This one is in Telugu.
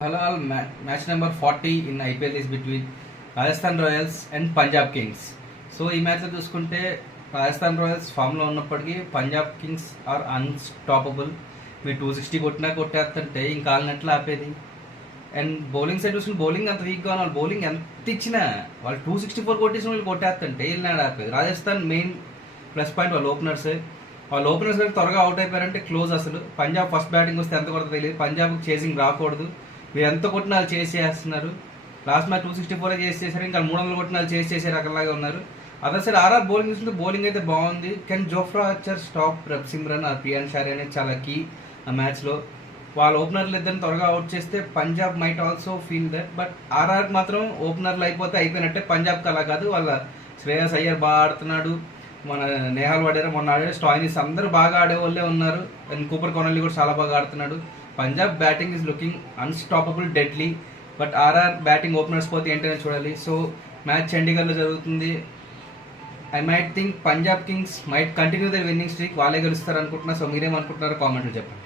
Halal match number 40 in IPL is between Rajasthan Royals and Punjab Kings. So ఈ మ్యాచ్లో చూసుకుంటే రాజస్థాన్ రాయల్స్ ఫామ్లో ఉన్నప్పటికీ పంజాబ్ కింగ్స్ ఆర్ అన్స్టాపబుల్. మీరు 260 కొట్టినా కొట్టేస్తుంటే ఇంకా ఆలినట్లు ఆపేది. అండ్ బౌలింగ్ సైడ్ చూసుకుంటే బౌలింగ్ అంత వీక్గా ఉన్న వాళ్ళు బౌలింగ్ ఎంత ఇచ్చినా వాళ్ళు 264 కొట్టేసిన వాళ్ళు కొట్టేస్తుంటే వీళ్ళని ఆపేది. రాజస్థాన్ మెయిన్ ప్లస్ పాయింట్ వాళ్ళ ఓపెనర్స్ త్వరగా అవుట్ అయిపోయారంటే క్లోజ్. అసలు పంజాబ్ ఫస్ట్ బ్యాటింగ్ వస్తే ఎంత కొడతా తెలియదు. పంజాబ్ చేసింగ్ రాకూడదు. మీరు ఎంత కొట్టిన వాళ్ళు చేసేస్తున్నారు. లాస్ట్ మ్యాచ్ 264 చేశారు, ఇంకా 300 కొట్టిన వాళ్ళు చేసే రకంలాగా ఉన్నారు. అదర్ సైడ్ ఆర్ఆర్ బౌలింగ్ చూస్తుంటే బౌలింగ్ అయితే బాగుంది. కెన్ జోఫ్రా ఆర్చర్ స్టాప్ సిమ్రన్ ఆర్ పియాన్ షారీ అనేది చాలా కీ ఆ మ్యాచ్లో. వాళ్ళ ఓపెనర్లు ఇద్దరిని త్వరగా అవుట్ చేస్తే Punjab might also feel that. But RR మాత్రం ఓపెనర్లు అయిపోతే అయిపోయినట్టే. పంజాబ్కి అలా కాదు. వాళ్ళ శ్రేయస్ అయ్యర్ బాగా ఆడుతున్నాడు, మన నేహాల్ వడేరా మొన్న ఆడే, స్టాయినిస్ అందరూ బాగా ఆడే వాళ్ళే ఉన్నారు. అండ్ కూపర్ కొనల్లి కూడా చాలా బాగా ఆడుతున్నాడు. Punjab batting is looking unstoppable, deadly. But RR batting openers పోతే ఏంటనే చూడాలి. సో మ్యాచ్ చండీగఢ్లో జరుగుతుంది. I might think Punjab Kings might continue their winning streak. వాళ్ళే గెలుస్తారు అనుకుంటున్నా. సో మీరేమనుకుంటున్నారో కామెంట్లు చెప్పండి.